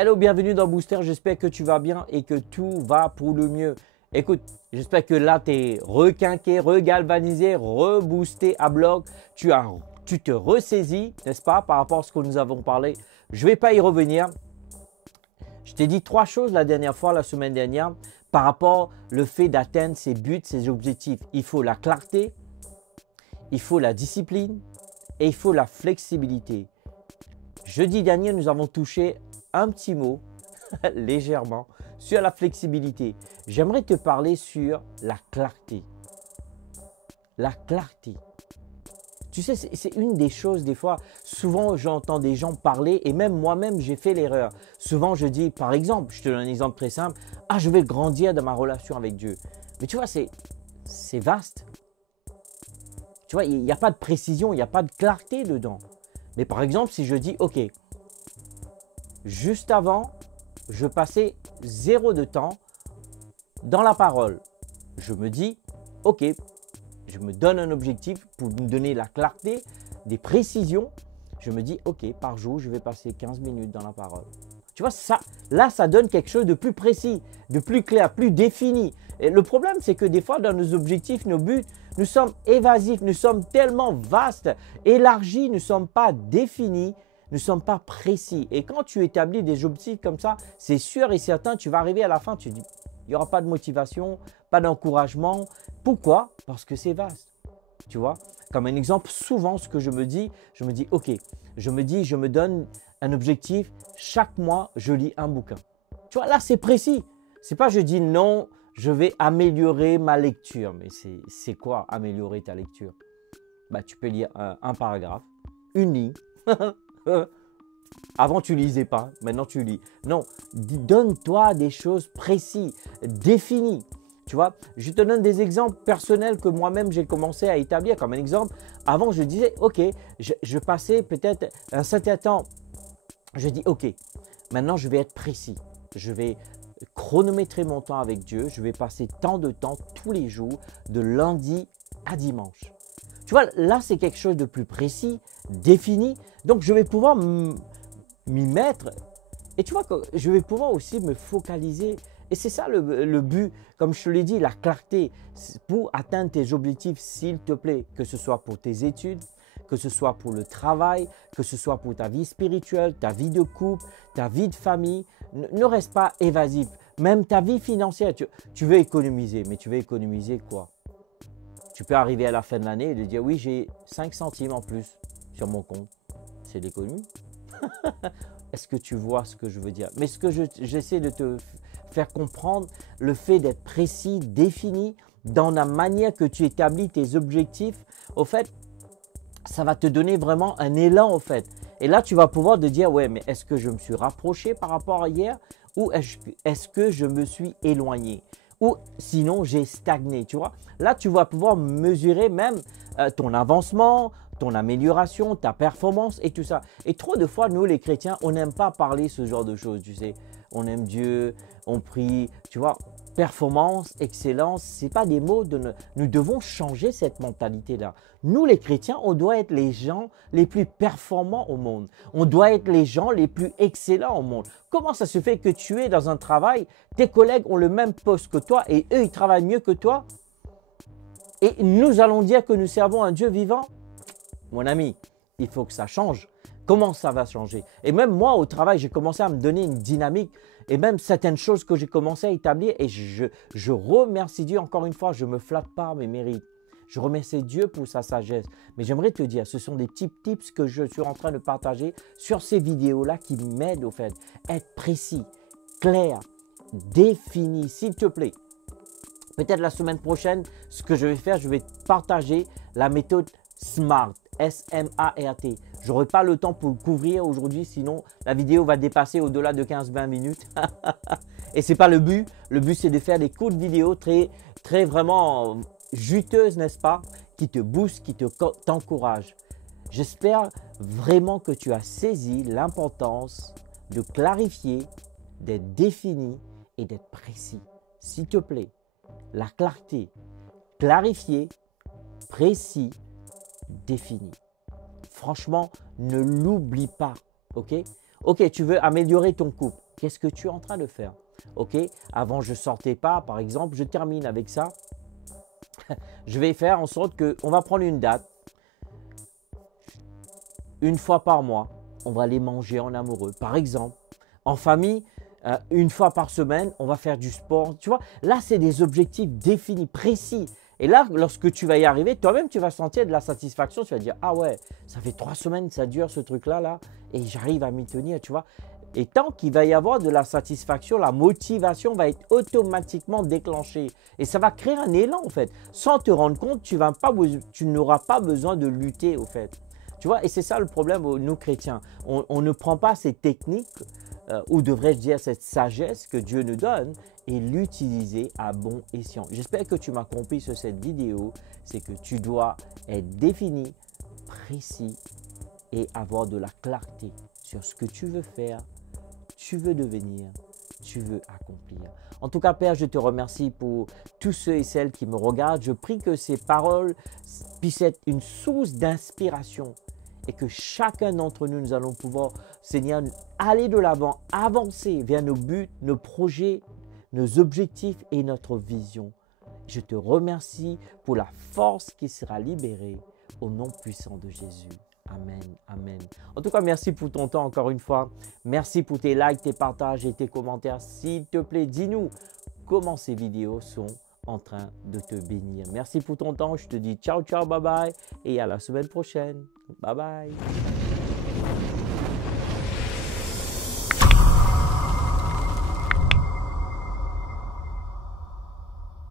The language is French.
Hello, bienvenue dans Booster. J'espère que tu vas bien et que tout va pour le mieux. Écoute, j'espère que là, tu es requinqué, regalvanisé, reboosté à bloc. Tu te ressaisis, n'est-ce pas, par rapport à ce que nous avons parlé. Je ne vais pas y revenir. Je t'ai dit 3 choses la dernière fois, la semaine dernière, par rapport au fait d'atteindre ses buts, ses objectifs. Il faut la clarté, il faut la discipline et il faut la flexibilité. Jeudi dernier, nous avons touché un petit mot, légèrement, sur la flexibilité. J'aimerais te parler sur la clarté. La clarté. Tu sais, c'est une des choses, des fois, souvent j'entends des gens parler et même moi-même, j'ai fait l'erreur. Souvent, je dis, par exemple, je te donne un exemple très simple, « Ah, je vais grandir dans ma relation avec Dieu. » Mais tu vois, c'est vaste. Tu vois, il n'y a pas de précision, il n'y a pas de clarté dedans. Mais par exemple, si je dis, ok, juste avant, je passais 0 de temps dans la parole. Je me dis, ok, je me donne un objectif pour me donner la clarté, des précisions. Je me dis, ok, par jour, je vais passer 15 minutes dans la parole. Tu vois, là, ça donne quelque chose de plus précis, de plus clair, plus défini. Et le problème, c'est que des fois, dans nos objectifs, nos buts, nous sommes évasifs, nous sommes tellement vastes, élargis, nous ne sommes pas définis, nous ne sommes pas précis. Et quand tu établis des objectifs comme ça, c'est sûr et certain, tu vas arriver à la fin, tu dis, il n'y aura pas de motivation, pas d'encouragement. Pourquoi? Parce que c'est vaste. Tu vois, comme un exemple, souvent ce que je me dis, ok, je me donne un objectif, chaque mois, je lis un bouquin. Tu vois, là, c'est précis. C'est pas je dis non, je vais améliorer ma lecture. Mais c'est quoi améliorer ta lecture? Bah, tu peux lire un paragraphe, une ligne. Avant, tu lisais pas, maintenant tu lis. Non, donne-toi des choses précises, définies. Tu vois, je te donne des exemples personnels que moi-même j'ai commencé à établir. Comme un exemple, avant je disais, ok, je passais peut-être un certain temps. Je dis, ok, maintenant je vais être précis. Je vais chronométrer mon temps avec Dieu. Je vais passer tant de temps tous les jours, de lundi à dimanche. Tu vois, là c'est quelque chose de plus précis, défini. Donc je vais pouvoir m'y mettre. Et tu vois que je vais pouvoir aussi me focaliser. Et c'est ça le but, comme je te l'ai dit, la clarté pour atteindre tes objectifs, s'il te plaît, que ce soit pour tes études, que ce soit pour le travail, que ce soit pour ta vie spirituelle, ta vie de couple, ta vie de famille. Ne reste pas évasif. Même ta vie financière, tu veux économiser, mais tu veux économiser quoi? Tu peux arriver à la fin de l'année et te dire, oui, j'ai 5 centimes en plus sur mon compte. C'est l'économie. Est-ce que tu vois ce que je veux dire? Mais ce que j'essaie de te faire comprendre, le fait d'être précis, défini dans la manière que tu établis tes objectifs, au fait, ça va te donner vraiment un élan au fait. Et là, tu vas pouvoir te dire, ouais, mais est-ce que je me suis rapproché par rapport à hier ou est-ce que je me suis éloigné? Ou sinon, j'ai stagné, tu vois. Là, tu vas pouvoir mesurer même ton avancement, ton amélioration, ta performance et tout ça. Et trop de fois, nous les chrétiens, on n'aime pas parler ce genre de choses, tu sais. On aime Dieu, on prie, tu vois. Performance, excellence, ce n'est pas des mots. Nous devons changer cette mentalité-là. Nous les chrétiens, on doit être les gens les plus performants au monde. On doit être les gens les plus excellents au monde. Comment ça se fait que tu es dans un travail, tes collègues ont le même poste que toi et eux, ils travaillent mieux que toi? Et nous allons dire que nous servons un Dieu vivant? Mon ami, il faut que ça change. Comment ça va changer? Et même moi, au travail, j'ai commencé à me donner une dynamique et même certaines choses que j'ai commencé à établir. Et je remercie Dieu, encore une fois, je ne me flatte pas mes mérites. Je remercie Dieu pour sa sagesse. Mais j'aimerais te dire, ce sont des petits tips que je suis en train de partager sur ces vidéos-là qui m'aident au fait. Être précis, clair, défini, s'il te plaît. Peut-être la semaine prochaine, ce que je vais faire, je vais partager la méthode SMART. S-M-A-R-T. Je n'aurai pas le temps pour le couvrir aujourd'hui, sinon la vidéo va dépasser au-delà de 15-20 minutes. Et ce n'est pas le but. Le but, c'est de faire des courtes vidéos très vraiment juteuses, n'est-ce pas? Qui te boostent, qui t'encouragent. J'espère vraiment que tu as saisi l'importance de clarifier, d'être défini et d'être précis. S'il te plaît, la clarté, clarifier, précis, défini. Franchement, ne l'oublie pas, ok? Ok, tu veux améliorer ton couple. Qu'est-ce que tu es en train de faire? Ok, avant je ne sortais pas, par exemple, je termine avec ça. Je vais faire en sorte qu'on va prendre une date. Une fois par mois, on va aller manger en amoureux. Par exemple, en famille, une fois par semaine, on va faire du sport. Tu vois, là, c'est des objectifs définis, précis. Et là, lorsque tu vas y arriver, toi-même, tu vas sentir de la satisfaction. Tu vas dire, ah ouais, ça fait 3 semaines, ça dure ce truc-là, là, et j'arrive à m'y tenir, tu vois. Et tant qu'il va y avoir de la satisfaction, la motivation va être automatiquement déclenchée. Et ça va créer un élan, en fait. Sans te rendre compte, tu n'auras pas besoin de lutter, au fait. Tu vois, et c'est ça le problème, nous chrétiens. On ne prend pas ces techniques, ou devrais-je dire cette sagesse que Dieu nous donne, et l'utiliser à bon escient. J'espère que tu m'as compris sur cette vidéo. C'est que tu dois être défini, précis et avoir de la clarté sur ce que tu veux faire, tu veux devenir, tu veux accomplir. En tout cas, Père, je te remercie pour tous ceux et celles qui me regardent. Je prie que ces paroles puissent être une source d'inspiration et que chacun d'entre nous, nous allons pouvoir, Seigneur, aller de l'avant, avancer vers nos buts, nos projets, nos objectifs et notre vision. Je te remercie pour la force qui sera libérée au nom puissant de Jésus. Amen, amen. En tout cas, merci pour ton temps encore une fois. Merci pour tes likes, tes partages et tes commentaires. S'il te plaît, dis-nous comment ces vidéos sont en train de te bénir. Merci pour ton temps. Je te dis ciao, ciao, bye bye et à la semaine prochaine. Bye bye.